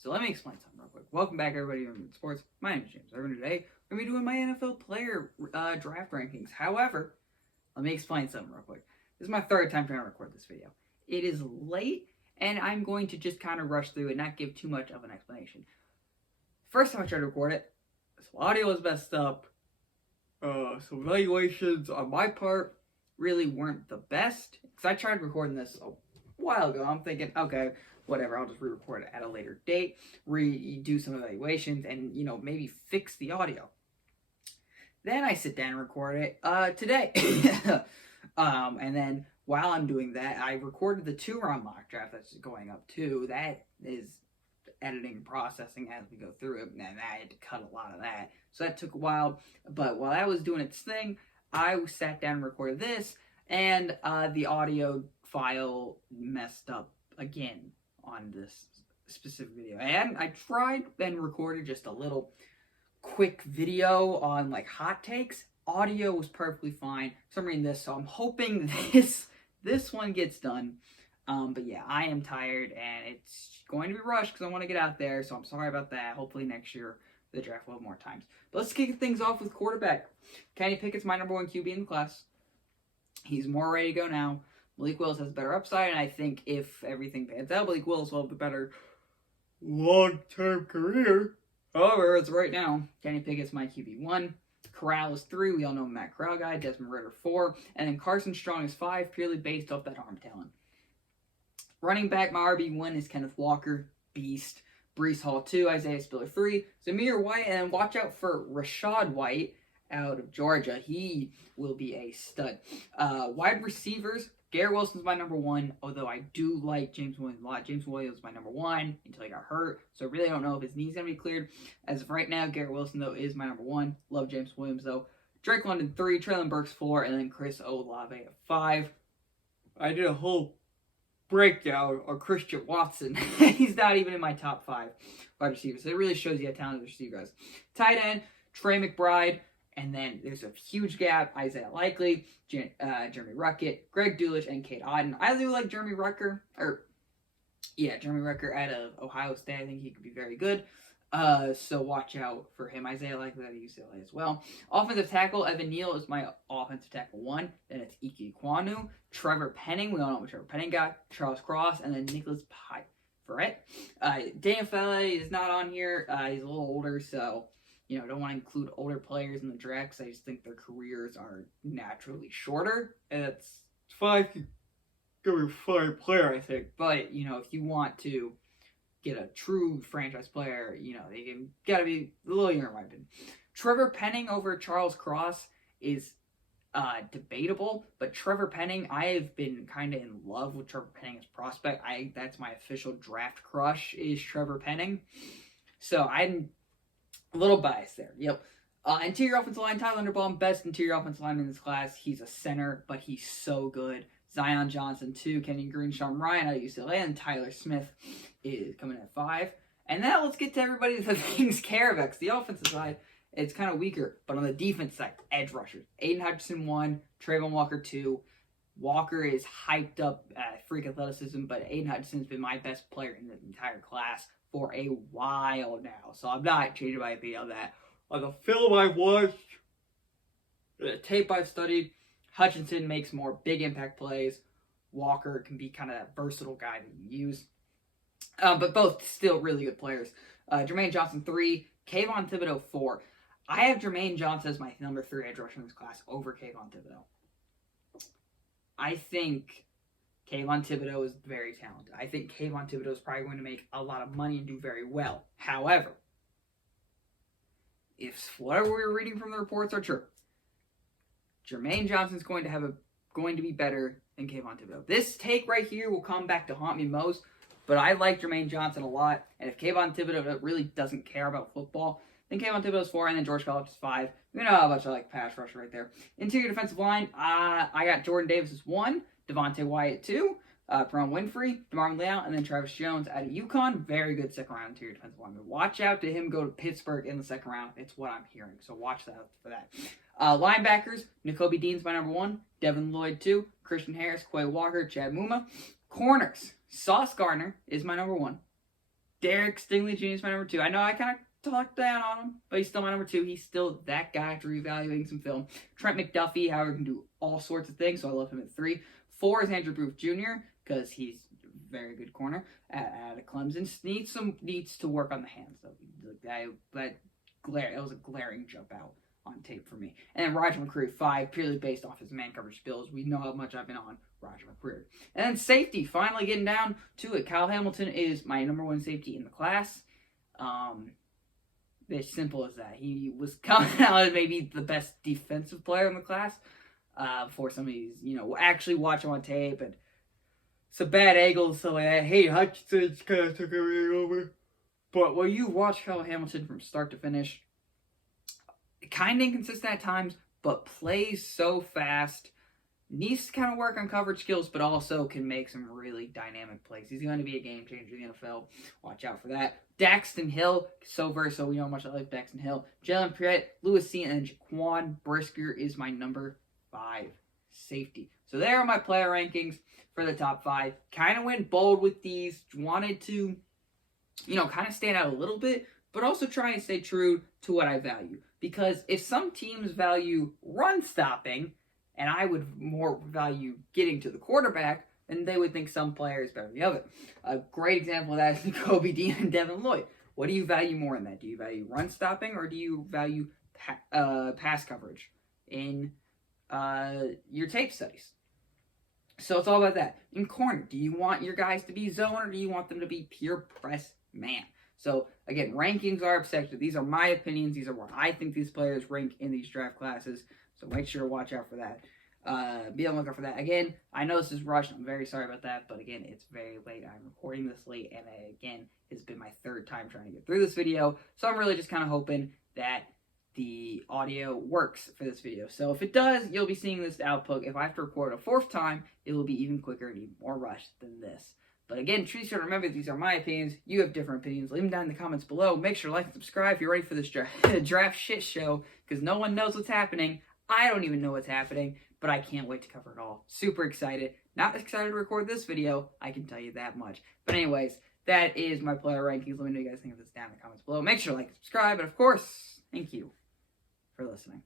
So let me explain something real quick. Welcome back, everybody, to Sports. My name is James. Today, we're going to be doing my NFL player draft rankings. However, let me explain something real quick. This is my third time trying to record this video. It is late, and I'm going to just kind of rush through and not give too much of an explanation. First time I tried to record it, so audio was messed up. So evaluations on my part really weren't the best. Because I tried recording this a while ago. I'm thinking, okay, whatever, I'll just re-record it at a later date, redo some evaluations, and, maybe fix the audio. Then I sit down and record it today. And then while I'm doing that, I recorded the 2-round mock draft that's going up too. That is editing and processing as we go through it, and I had to cut a lot of that. So that took a while, but while that was doing its thing, I sat down and recorded this, and the audio file messed up again on this specific video. And I tried and recorded just a little quick video on like hot takes. Audio was perfectly fine. So I'm reading this, so I'm hoping this one gets done. But yeah, I am tired, and it's going to be rushed because I want to get out there, so I'm sorry about that. Hopefully next year the draft will have more times. But let's kick things off with quarterback. Kenny Pickett's my number 1 QB in the class. He's more ready to go now. Malik Willis has better upside, and I think if everything pans out, Malik Willis will have the better long-term career. However, as of right now, Kenny Pickett's my QB1. Corral is 3. We all know Matt Corral guy. Desmond Ridder 4. And then Carson Strong is 5, purely based off that arm talent. Running back, my RB1 is Kenneth Walker, beast. Breece Hall 2, Isaiah Spiller 3, Zamir White, and watch out for Rashad White out of Georgia. He will be a stud. Wide receivers, Garrett Wilson's my number 1, although I do like James Williams a lot. James Williams was my number 1 until he got hurt, so I really don't know if his knee's going to be cleared. As of right now, Garrett Wilson, though, is my number 1. Love James Williams, though. Drake London 3, Traylon Burks 4, and then Chris Olave at 5. I did a whole breakdown on Christian Watson. He's not even in my top 5 wide receivers. So it really shows you how talented the receiver is. Tight end, Trey McBride, and then there's a huge gap. Isaiah Likely, Jeremy Ruckett, Greg Dulcich, and Cade Otton. I do like Jeremy Rucker out of Ohio State. I think he could be very good. So watch out for him. Isaiah Likely out of UCLA as well. Offensive tackle, Evan Neal is my offensive tackle 1. Then it's Ike Ekwonu, Trevor Penning. We all know what Trevor Penning got. Charles Cross, and then Nicholas Pye for it. Daniel Fele is not on here. He's a little older, so don't want to include older players in the draft because I just think their careers are naturally shorter. And it's fine. Go be a fine player, I think. But if you want to get a true franchise player, they gotta be a little younger in my opinion. Trevor Penning over Charles Cross is debatable, but Trevor Penning, I have been kind of in love with Trevor Penning as prospect. That's my official draft crush is Trevor Penning. So I'm a little biased there. Yep. Interior offensive line, Tyler Linderbaum, best interior offensive lineman in this class. He's a center, but he's so good. Zion Johnson 2, Kenny Green, Sean Ryan out of UCLA, and Tyler Smith is coming in at 5. And now let's get to everybody that things care about. Because the offensive side, it's kind of weaker. But on the defense side, edge rushers. Aiden Hutcherson 1, Trayvon Walker 2. Walker is hyped up freak athleticism, but Aiden Hutcherson's been my best player in the entire class for a while now. So I'm not changing my opinion on that. On the film I've watched, the tape I've studied, Hutchinson makes more big impact plays. Walker can be kind of that versatile guy that you use. But both still really good players. Jermaine Johnson 3, Kayvon Thibodeau 4. I have Jermaine Johnson as my number 3 edge rusher in this class over Kayvon Thibodeau. I think Kayvon Thibodeau is very talented. I think Kayvon Thibodeau is probably going to make a lot of money and do very well. However, if whatever we're reading from the reports are true, Jermaine Johnson's going to be better than Kayvon Thibodeau. This take right here will come back to haunt me most, but I like Jermaine Johnson a lot. And if Kayvon Thibodeau really doesn't care about football, then Kayvon Thibodeau's 4, and then George College is 5. You know how much I like pass rusher right there. Interior defensive line, I got Jordan Davis as 1, Devontae Wyatt 2, Perron Winfrey, DeMarvin Leal, and then Travis Jones out of UConn. Very good second round interior defensive lineman. Watch out to him go to Pittsburgh in the second round. It's what I'm hearing, so watch that for that. Linebackers, Nakobe Dean's my number 1, Devin Lloyd 2, Christian Harris, Quay Walker, Chad Muma. Corners, Sauce Gardner is my number 1. Derek Stingley Jr. is my number 2. I know I kind of talked down on him, but he's still my number 2. He's still that guy after reevaluating some film. Trent McDuffie, however, can do all sorts of things, so I love him at 3. 4 is Andrew Booth Jr., because he's a very good corner at Clemson. Needs to work on the hands, though. That was a glaring jump out on tape for me. And then Roger McCreary, 5, purely based off his man coverage skills. We know how much I've been on Roger McCreary. And then safety, finally getting down to it. Kyle Hamilton is my number 1 safety in the class. As simple as that. He was coming out as maybe the best defensive player in the class. Before some of these, actually watch him on tape and some bad angles, so like, hey, Hutcherson kind of took everything over. But when you watch Kyle Hamilton from start to finish, kind of inconsistent at times, but plays so fast, needs to kind of work on coverage skills, but also can make some really dynamic plays. He's going to be a game changer in the NFL. Watch out for that. Daxton Hill, so versatile. We know how much I like Daxton Hill. Jalen Pierrett, Lewis Seaton, and Jaquan Brisker is my number 5 safety. So there are my player rankings for the top 5. Kind of went bold with these. Wanted to, kind of stand out a little bit, but also try and stay true to what I value. Because if some teams value run stopping, and I would more value getting to the quarterback, then they would think some player is better than the other. A great example of that is Kobe Dean and Devin Lloyd. What do you value more in that? Do you value run stopping, or do you value pass coverage in your tape studies? So it's all about that. In corner, do you want your guys to be zone, or do you want them to be pure press man? So, again, rankings are subjective. These are my opinions. These are what I think these players rank in these draft classes. So make sure to watch out for that. Be on the lookout for that. Again, I know this is rushed. I'm very sorry about that. But, again, it's very late. I'm recording this late. And, again, it's been my 3rd time trying to get through this video. So I'm really just kind of hoping that the audio works for this video. So if it does, you'll be seeing this output. If I have to record a 4th time, it will be even quicker and even more rushed than this. But again, please sure to remember, these are my opinions. You have different opinions. Leave them down in the comments below. Make sure to like and subscribe if you're ready for this draft shit show, because no one knows what's happening. I don't even know what's happening, but I can't wait to cover it all. Super excited. Not excited to record this video, I can tell you that much. But anyways, that is my player rankings. Let me know what you guys think of this down in the comments below. Make sure to like and subscribe, and of course, thank you for listening.